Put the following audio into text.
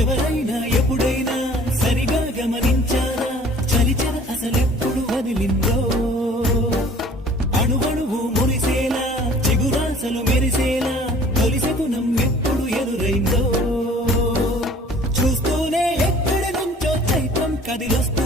ఎవరైనా ఎప్పుడైనా సరిగా గమనించారా చలిచర అసలెప్పుడు వదిలిందో అణువణువు మురిసేలా చిగురాసలు మెరిసేలా తొలిసగుణం ఎప్పుడు ఎదురైందో చూస్తూనే ఎక్కడి నుంచో చైత్రం కదిలొస్తుంది